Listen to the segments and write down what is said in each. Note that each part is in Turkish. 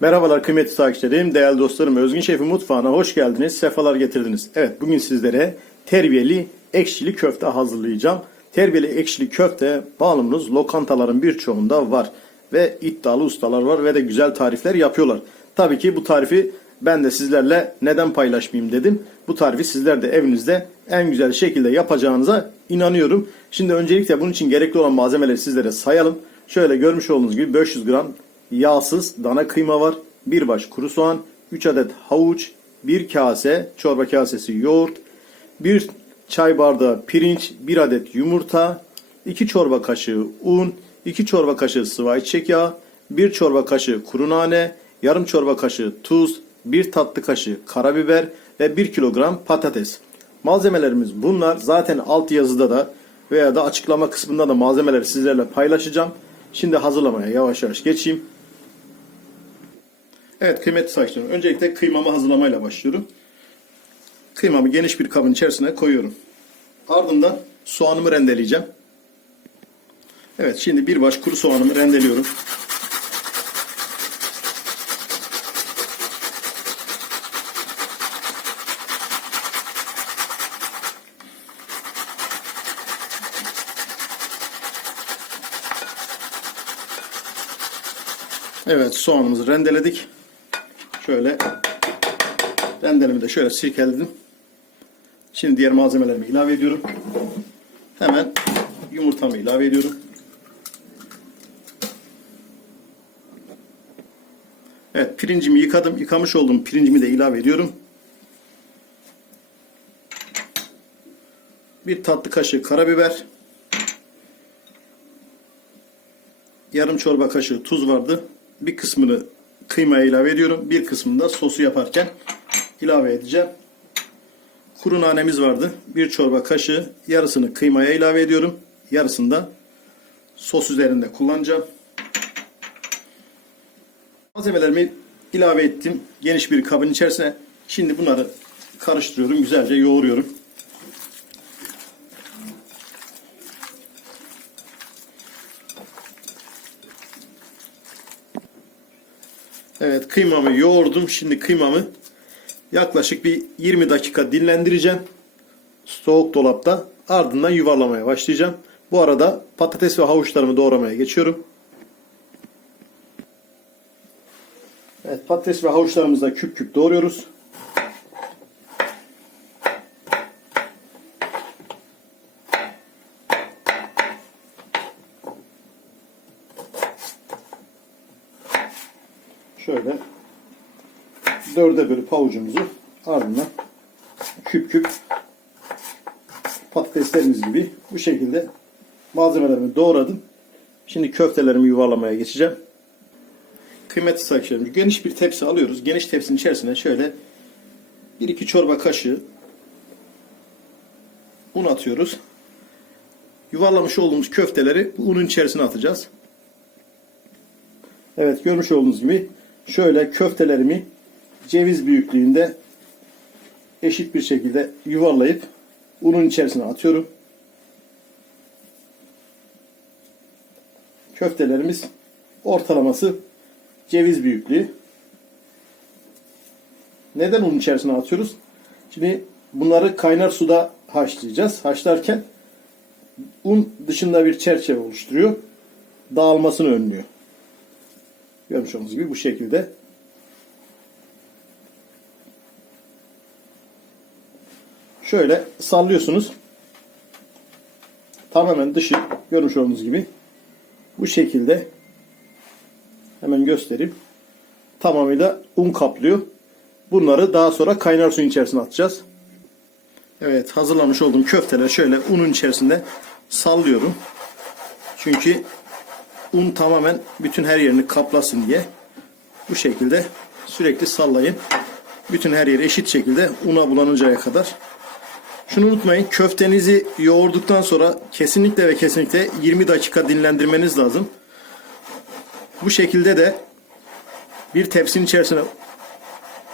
Merhabalar kıymetli takipçilerim, değerli dostlarım. Özgün Şef'in mutfağına hoş geldiniz, sefalar getirdiniz. Evet, bugün sizlere terbiyeli ekşili köfte hazırlayacağım. Terbiyeli ekşili köfte malumunuz lokantaların birçoğunda var. Ve iddialı ustalar var ve de güzel tarifler yapıyorlar. Tabii ki bu tarifi ben de sizlerle neden paylaşmayayım dedim. Bu tarifi sizler de evinizde en güzel şekilde yapacağınıza inanıyorum. Şimdi öncelikle bunun için gerekli olan malzemeleri sizlere sayalım. Şöyle görmüş olduğunuz gibi 500 gram yağsız dana kıyma var. 1 baş kuru soğan, 3 adet havuç, 1 kase çorba kasesi yoğurt, 1 çay bardağı pirinç, 1 adet yumurta, 2 çorba kaşığı un, 2 çorba kaşığı sıvı ayçiçek yağı, 1 çorba kaşığı kuru nane, yarım çorba kaşığı tuz, 1 tatlı kaşığı karabiber ve 1 kilogram patates. Malzemelerimiz bunlar. Zaten alt yazıda da veya da açıklama kısmında da malzemeleri sizlerle paylaşacağım. Şimdi hazırlamaya yavaş yavaş geçeyim. Evet kıymetli takipçilerim, öncelikle kıymamı hazırlamayla başlıyorum. Kıymamı geniş bir kabın içerisine koyuyorum. Ardından soğanımı rendeleyeceğim. Evet, şimdi bir baş kuru soğanımı rendeliyorum. Evet, soğanımızı rendeledik. Şöyle rendelemi de şöyle sirkeledim. Şimdi diğer malzemelerimi ilave ediyorum. Hemen yumurtamı ilave ediyorum. Evet, pirincimi yıkadım. Yıkamış olduğum pirincimi de ilave ediyorum. Bir tatlı kaşığı karabiber. Yarım çorba kaşığı tuz vardı. Bir kısmını kıymaya ilave ediyorum. Bir kısmını da sosu yaparken ilave edeceğim. Kuru nanemiz vardı. Bir çorba kaşığı, yarısını kıymaya ilave ediyorum. Yarısını da sos üzerinde kullanacağım. Malzemelerimi ilave ettim. Geniş bir kabın içerisine. Şimdi bunları karıştırıyorum. Güzelce yoğuruyorum. Evet, kıymamı yoğurdum. Şimdi kıymamı yaklaşık bir 20 dakika dinlendireceğim. Soğuk dolapta. Ardından yuvarlamaya başlayacağım. Bu arada patates ve havuçlarımı doğramaya geçiyorum. Evet, patates ve havuçlarımızı da küp küp doğruyoruz. Şöyle 4'e bölüp havucumuzu, ardından küp küp patateslerimiz gibi bu şekilde malzemelerimi doğradım. Şimdi köftelerimi yuvarlamaya geçeceğim. Kıymetli takipçilerim, geniş bir tepsi alıyoruz. Geniş tepsinin içerisine şöyle 1-2 çorba kaşığı un atıyoruz. Yuvarlamış olduğumuz köfteleri bu unun içerisine atacağız. Evet, görmüş olduğunuz gibi şöyle köftelerimi ceviz büyüklüğünde eşit bir şekilde yuvarlayıp unun içerisine atıyorum. Köftelerimiz ortalaması ceviz büyüklüğü. Neden unun içerisine atıyoruz? Şimdi bunları kaynar suda haşlayacağız. Haşlarken un dışında bir çerçeve oluşturuyor. Dağılmasını önlüyor. Görmüş olduğunuz gibi bu şekilde. Şöyle sallıyorsunuz. Tamamen dışı görmüş olduğunuz gibi bu şekilde, hemen göstereyim, tamamıyla un kaplıyor. Bunları daha sonra kaynar suyun içerisine atacağız. Evet, hazırlamış olduğum köfteleri şöyle unun içerisinde sallıyorum. Çünkü un tamamen bütün her yerini kaplasın diye bu şekilde sürekli sallayın. Bütün her yeri eşit şekilde una bulanıncaya kadar. Şunu unutmayın, köftenizi yoğurduktan sonra kesinlikle ve kesinlikle 20 dakika dinlendirmeniz lazım. Bu şekilde de bir tepsinin içerisine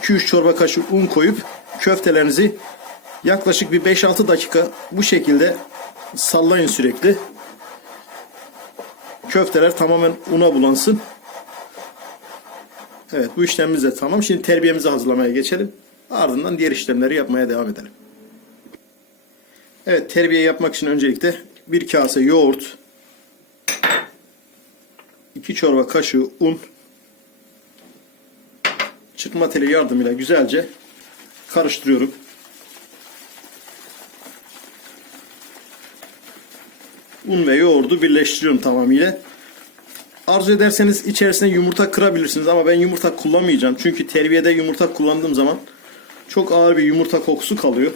2-3 çorba kaşığı un koyup köftelerinizi yaklaşık bir 5-6 dakika bu şekilde sallayın sürekli. Köfteler tamamen una bulansın. Evet, bu işlemimiz de tamam. Şimdi terbiyemizi hazırlamaya geçelim. Ardından diğer işlemleri yapmaya devam edelim. Evet, terbiye yapmak için öncelikle bir kase yoğurt, 2 çorba kaşığı un, çırpma teli yardımıyla güzelce karıştırıyorum. Un ve yoğurdu birleştiriyorum tamamıyla. Arzu ederseniz içerisine yumurta kırabilirsiniz ama ben yumurta kullanmayacağım. Çünkü terbiyede yumurta kullandığım zaman çok ağır bir yumurta kokusu kalıyor.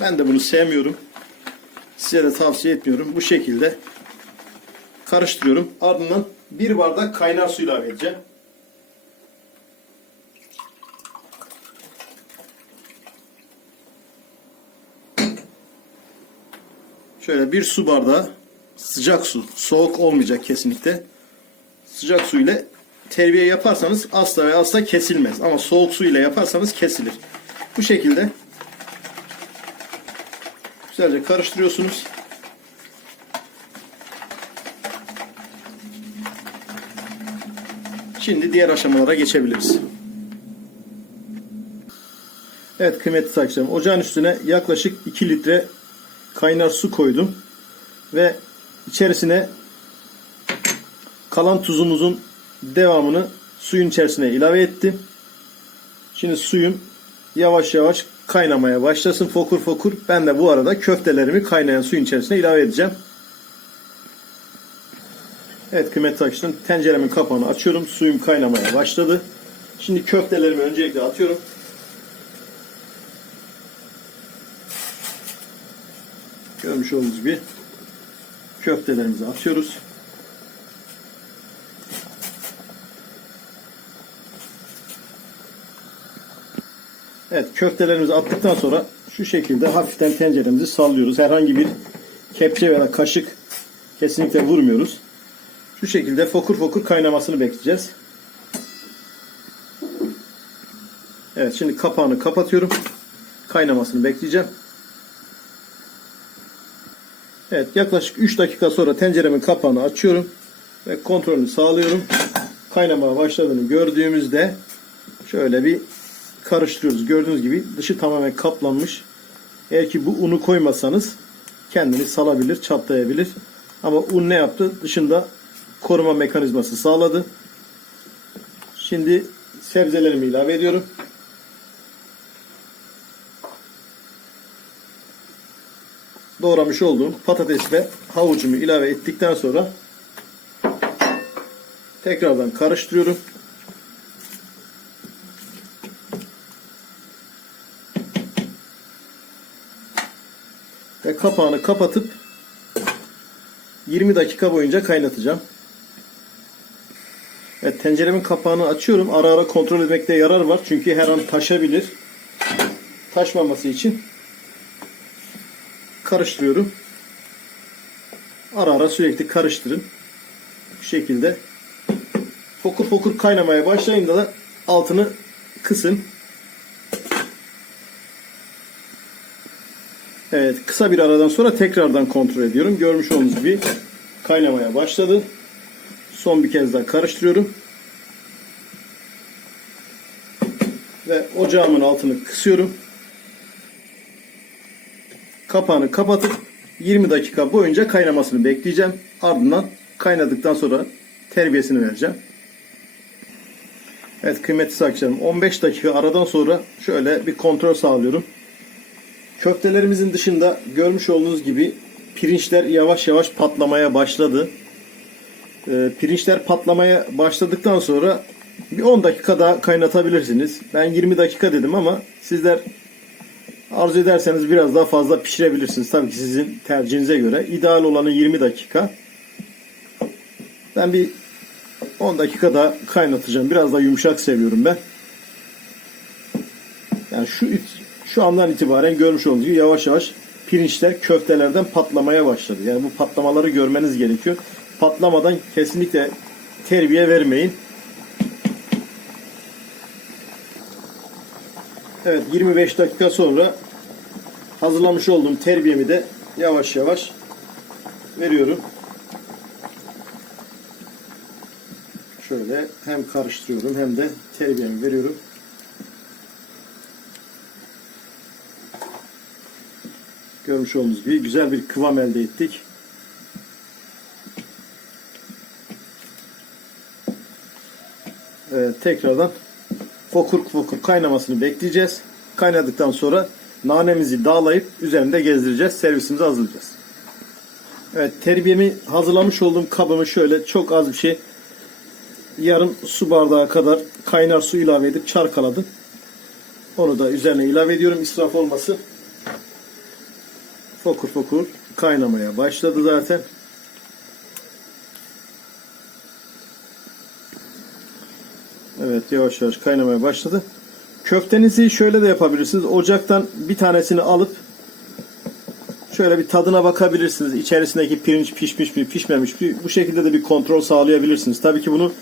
Ben de bunu sevmiyorum. Size de tavsiye etmiyorum. Bu şekilde karıştırıyorum. Ardından 1 bardak kaynar su ilave edeceğim. Şöyle 1 su bardağı sıcak su. Soğuk olmayacak kesinlikle. Sıcak su ile terbiye yaparsanız asla ve asla kesilmez. Ama soğuk su ile yaparsanız kesilir. Bu şekilde güzelce karıştırıyorsunuz. Şimdi diğer aşamalara geçebiliriz. Evet kıymetli takipçilerim, ocağın üstüne yaklaşık 2 litre kaynar su koydum ve içerisine kalan tuzumuzun devamını suyun içerisine ilave ettim. Şimdi suyum yavaş yavaş kaynamaya başlasın, fokur fokur. Ben de bu arada köftelerimi kaynayan suyun içerisine ilave edeceğim. Evet kıymetli takipçilerim, tenceremin kapağını açıyorum. Suyum kaynamaya başladı. Şimdi köftelerimi öncelikle atıyorum. Görmüş olduğunuz gibi köftelerimizi atıyoruz. Evet, köftelerimizi attıktan sonra şu şekilde hafiften tenceremizi sallıyoruz. Herhangi bir kepçe veya kaşık kesinlikle vurmuyoruz. Şu şekilde fokur fokur kaynamasını bekleyeceğiz. Evet, şimdi kapağını kapatıyorum. Kaynamasını bekleyeceğim. Evet, yaklaşık 3 dakika sonra tenceremin kapağını açıyorum ve kontrolünü sağlıyorum. Kaynamaya başladığını gördüğümüzde şöyle bir karıştırıyoruz. Gördüğünüz gibi dışı tamamen kaplanmış. Eğer ki bu unu koymasanız kendini salabilir, çatlayabilir. Ama un ne yaptı? Dışında koruma mekanizması sağladı. Şimdi sebzelerimi ilave ediyorum. Doğramış olduğum patates ve havucumu ilave ettikten sonra tekrardan karıştırıyorum. Ve kapağını kapatıp 20 dakika boyunca kaynatacağım. Evet, tenceremin kapağını açıyorum. Ara ara kontrol etmekte yarar var. Çünkü her an taşabilir. Taşmaması için karıştırıyorum. Ara ara sürekli karıştırın. Bu şekilde fokur fokur kaynamaya başlayınca da altını kısın. Evet, kısa bir aradan sonra tekrardan kontrol ediyorum. Görmüş olduğunuz gibi kaynamaya başladı. Son bir kez daha karıştırıyorum. Ve ocağımın altını kısıyorum. Kapağını kapatıp 20 dakika boyunca kaynamasını bekleyeceğim. Ardından kaynadıktan sonra terbiyesini vereceğim. Evet kıymetli takipçilerim, 15 dakika aradan sonra şöyle bir kontrol sağlıyorum. Köftelerimizin dışında görmüş olduğunuz gibi pirinçler yavaş yavaş patlamaya başladı. Pirinçler patlamaya başladıktan sonra bir 10 dakika daha kaynatabilirsiniz. Ben 20 dakika dedim ama sizler arzu ederseniz biraz daha fazla pişirebilirsiniz. Tabii ki sizin tercihinize göre. İdeal olanı 20 dakika. Ben bir 10 dakika daha kaynatacağım. Biraz daha yumuşak seviyorum ben. Yani şu andan itibaren görmüş olduğunuz gibi yavaş yavaş pirinçler köftelerden patlamaya başladı. Yani bu patlamaları görmeniz gerekiyor. Patlamadan kesinlikle terbiye vermeyin. Evet, 25 dakika sonra hazırlamış olduğum terbiyemi de yavaş yavaş veriyorum. Şöyle hem karıştırıyorum hem de terbiyemi veriyorum. Görmüş olduğunuz gibi güzel bir kıvam elde ettik. Evet, tekrardan fokur fokur kaynamasını bekleyeceğiz. Kaynadıktan sonra nanemizi dağlayıp üzerinde gezdireceğiz. Servisimizi hazırlayacağız. Evet, terbiyemi hazırlamış olduğum kabımı şöyle çok az bir şey, yarım su bardağı kadar kaynar su ilave edip çalkaladım. Onu da üzerine ilave ediyorum, israf olmasın. Fokur fokur kaynamaya başladı zaten. Evet, yavaş yavaş kaynamaya başladı. Köftenizi şöyle de yapabilirsiniz. Ocaktan bir tanesini alıp şöyle bir tadına bakabilirsiniz. İçerisindeki pirinç pişmiş mi, pişmemiş mi? Bu şekilde de bir kontrol sağlayabilirsiniz. Tabii ki bunu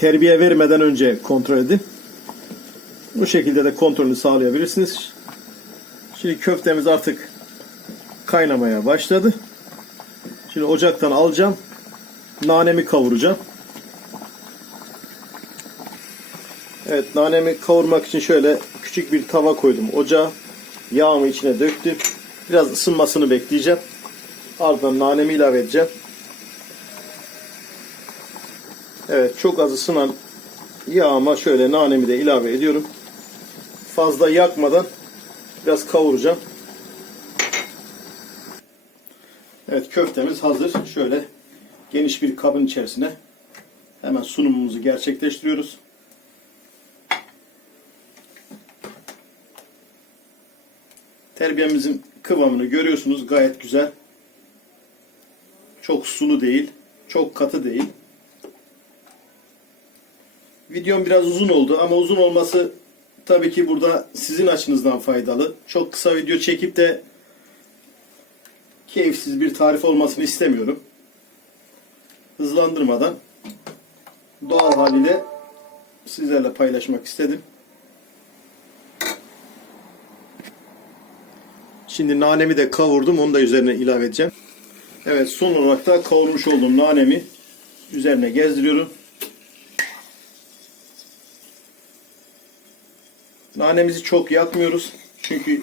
terbiye vermeden önce kontrol edin. Bu şekilde de kontrolünü sağlayabilirsiniz. Şimdi köftemiz artık kaynamaya başladı. Şimdi ocaktan alacağım. Nanemi kavuracağım. Evet, nanemi kavurmak için şöyle küçük bir tava koydum ocağa. Yağımı içine döktüm. Biraz ısınmasını bekleyeceğim. Ardından nanemi ilave edeceğim. Evet, çok az ısınan yağıma şöyle nanemi de ilave ediyorum. Fazla yakmadan biraz kavuracağım. Evet, köftemiz hazır. Şöyle geniş bir kabın içerisine hemen sunumumuzu gerçekleştiriyoruz. Terbiyemizin kıvamını görüyorsunuz. Gayet güzel. Çok sulu değil. Çok katı değil. Videom biraz uzun oldu ama uzun olması tabii ki burada sizin açınızdan faydalı. Çok kısa video çekip de keyifsiz bir tarif olmasını istemiyorum. Hızlandırmadan doğal haliyle sizlerle paylaşmak istedim. Şimdi nanemi de kavurdum. Onu da üzerine ilave edeceğim. Evet, son olarak da kavurmuş olduğum nanemi üzerine gezdiriyorum. Nanemizi çok yakmıyoruz. Çünkü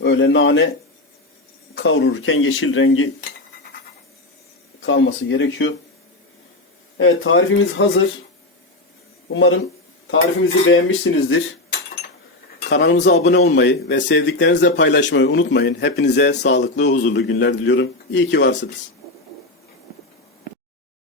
öyle nane kavururken yeşil rengi kalması gerekiyor. Evet, tarifimiz hazır. Umarım tarifimizi beğenmişsinizdir. Kanalımıza abone olmayı ve sevdiklerinizle paylaşmayı unutmayın. Hepinize sağlıklı, huzurlu günler diliyorum. İyi ki varsınız.